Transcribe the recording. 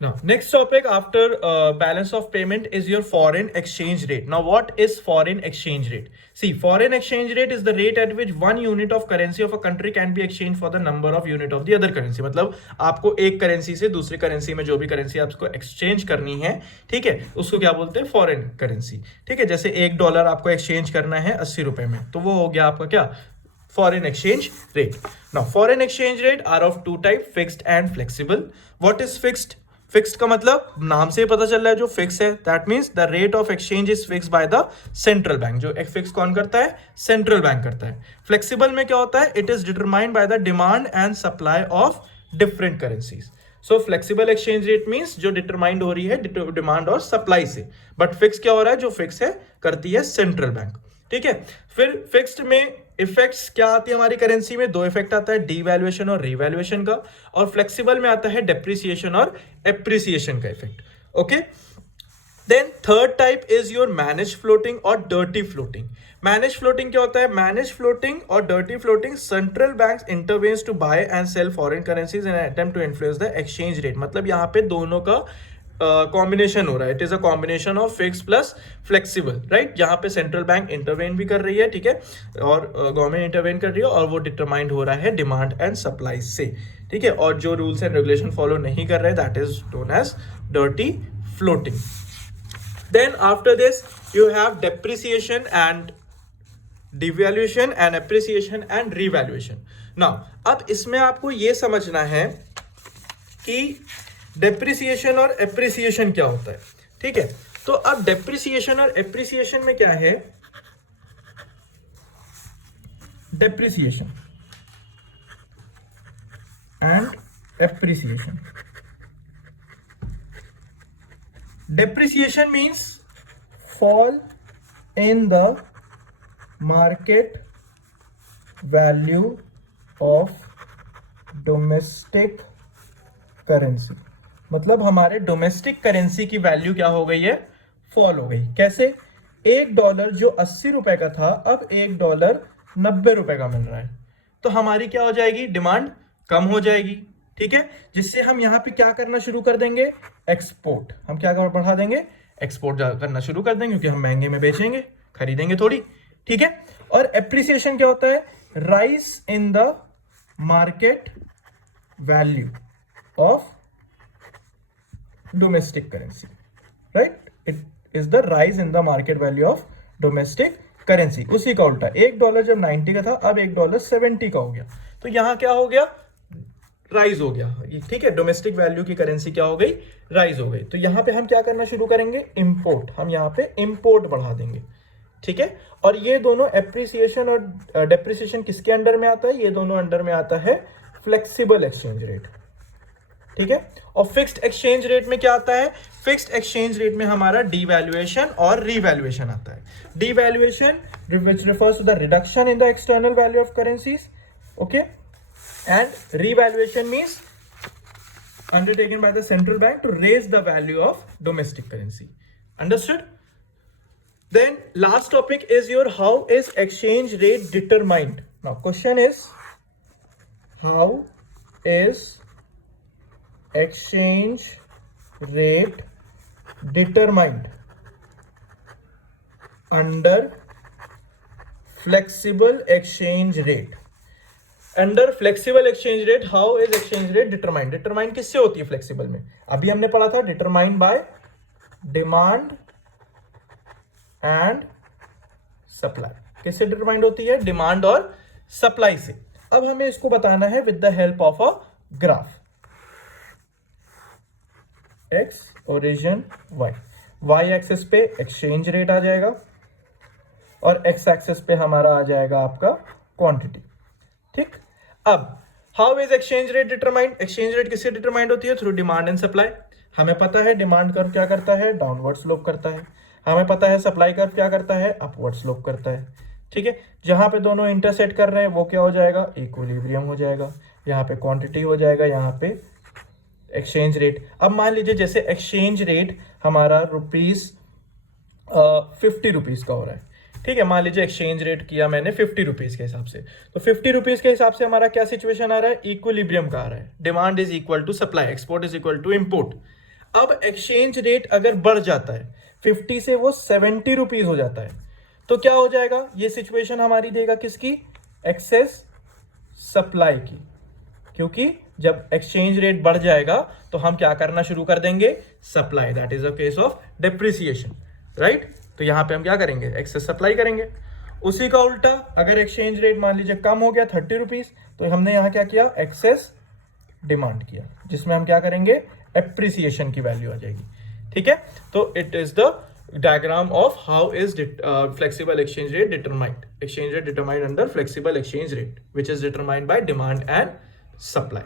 Now, next topic after balance of payment is your foreign exchange rate. Now, what is foreign exchange rate? See, foreign exchange rate is the rate at which one unit of currency of a country can be exchanged for the number of unit of the other currency. मतलब आपको एक currency से दूसरी currency में जो भी currency आपको exchange करनी है, ठीक है, उसको क्या बोलते हैं? Foreign currency. ठीक है, जैसे $1 आपको एक्सचेंज करना है 80 रुपए में, तो वो हो गया आपका क्या? Foreign exchange rate. Now, foreign exchange rate are of two type, fixed and flexible. What is fixed? Fixed का मतलब नाम से पता चल रहा है, जो फिक्स है that means the rate of exchange is fix by the central bank. जो फिक्स कौन करता है? सेंट्रल बैंक करता है। फ्लेक्सिबल में क्या होता है? It is determined by the demand and supply of different currencies. So flexible exchange rate means जो डिटरमाइंड हो रही है डिमांड और सप्लाई से, बट फिक्स क्या हो रहा है? जो फिक्स है करती है सेंट्रल बैंक। ठीक है, फिर फिक्स्ड में इफेक्ट्स क्या आती है हमारी करेंसी में? दो इफेक्ट आता है, डीवैल्यूएशन और रीवैल्यूएशन का, और फ्लेक्सिबल में आता है डेप्रिसिएशन और एप्रिसिएशन का effect. Okay, then third type is your manage floating और डर्टी फ्लोटिंग। मैनेज फ्लोटिंग क्या होता है? मैनेज फ्लोटिंग और dirty floating, central banks intervenes to buy and sell foreign currencies in attempt to influence the exchange rate. मतलब यहाँ पे दोनों का कॉम्बिनेशन हो रहा है। It is a combination of fix plus flexible, right? जहां पे सेंट्रल बैंक इंटरवेन भी कर रही है, ठीक है, और गवर्नमेंट इंटरवेन कर रही है, और वो डिटरमाइंड हो रहा है डिमांड एंड सप्लाई से। ठीक है, और जो रूल्स एंड रेगुलेशन फॉलो नहीं कर रहे that is known as dirty floating. Then after this you have depreciation and devaluation and appreciation and revaluation. Now अब इसमें आपको ये समझना है कि डेप्रिसिएशन और एप्रिसिएशन क्या होता है। ठीक है, तो अब डेप्रिसिएशन और एप्रिसिएशन में क्या है? Depreciation and appreciation. Depreciation means fall in the market value of domestic currency. मतलब हमारे डोमेस्टिक करेंसी की वैल्यू क्या हो गई है? फॉल हो गई। कैसे? $1 जो 80 रुपए का था, अब $1 90 रुपए का मिल रहा है, तो हमारी क्या हो जाएगी? डिमांड कम हो जाएगी। ठीक है, जिससे हम यहां पे क्या करना शुरू कर देंगे? एक्सपोर्ट। हम क्या बढ़ा देंगे? एक्सपोर्ट करना शुरू कर देंगे, क्योंकि हम महंगे में बेचेंगे, खरीदेंगे थोड़ी। ठीक है, और एप्रिसिएशन क्या होता है? Rise in the market value of domestic currency, right? It is the rise in the market value of domestic currency। उसी का उल्टा, $1 जब 90 का था, अब $1 70 का हो गया, तो यहां क्या हो गया? राइज हो गया। ठीक है, डोमेस्टिक वैल्यू की करेंसी क्या हो गई? राइज हो गई। तो यहां पे हम क्या करना शुरू करेंगे? इंपोर्ट। हम यहां पे इंपोर्ट बढ़ा देंगे। ठीक है, और ये दोनों एप्रिसिएशन और डेप्रिसिएशन किसके अंडर में आता है? ये दोनों अंडर में आता है फ्लेक्सिबल एक्सचेंज रेट। ठीक है, और फिक्स्ड एक्सचेंज रेट में क्या आता है? फिक्स्ड एक्सचेंज रेट में हमारा डिवैल्यूएशन और रीवैल्यूएशन आता है। Devaluation which refers to the reduction in the external value of currencies, okay, and revaluation means undertaken by the central bank to raise the value of domestic currency. Understood? Then last topic is your how is exchange rate determined. Now question is, how is exchange rate determined under flexible exchange rate? Under flexible exchange rate, how is exchange rate determined? determined किससे होती है flexible में? अभी हमने पढ़ा था determined by demand and supply। किससे determined होती है? डिमांड और सप्लाई से। अब हमें इसको बताना है with the help of a graph. X origin y, y axis पे एक्सचेंज रेट आ जाएगा, और एक्स एक्सिस पे हमारा आ जाएगा आपका क्वांटिटी। ठीक, अब how is exchange rate determined? Exchange rate किससे डिटरमाइंड होती है? Through demand and supply. हमें पता है डिमांड कर्व क्या करता है? डाउनवर्ड स्लोप करता है। हमें पता है सप्लाई कर्व क्या करता है? अपवर्ड स्लोप करता है। ठीक है, जहां पे दोनों इंटरसेक्ट कर रहे हैं वो क्या हो जाएगा? इक्विलिब्रियम हो जाएगा। यहाँ पे क्वांटिटी हो जाएगा, यहाँ पे एक्सचेंज रेट। अब मान लीजिए जैसे एक्सचेंज रेट हमारा ₹50 का हो रहा है। ठीक है, मान लीजिए एक्सचेंज रेट किया मैंने ₹50 के हिसाब से, तो ₹50 के हिसाब से हमारा क्या सिचुएशन आ रहा है? इक्विलिब्रियम का आ रहा है। Demand is equal to supply, export is equal to import. अब एक्सचेंज रेट अगर बढ़ जाता है 50 से वो 70 रुपीज हो जाता है, तो क्या हो जाएगा, ये सिचुएशन हमारी देगा किसकी, एक्सेस सप्लाई की। क्योंकि जब एक्सचेंज रेट बढ़ जाएगा तो हम क्या करना शुरू कर देंगे, supply, that is a case of depreciation, right. तो यहां पे हम क्या करेंगे, एक्सेस सप्लाई करेंगे। उसी का उल्टा, अगर एक्सचेंज रेट मान लीजिए कम हो गया 30 रुपीज, तो हमने यहां क्या किया, एक्सेस डिमांड किया, जिसमें हम क्या करेंगे, एप्रिसिएशन की वैल्यू आ जाएगी। ठीक है, तो it is the diagram of how is flexible exchange rate determined. Exchange rate determined under flexible exchange rate, which is determined by demand and supply.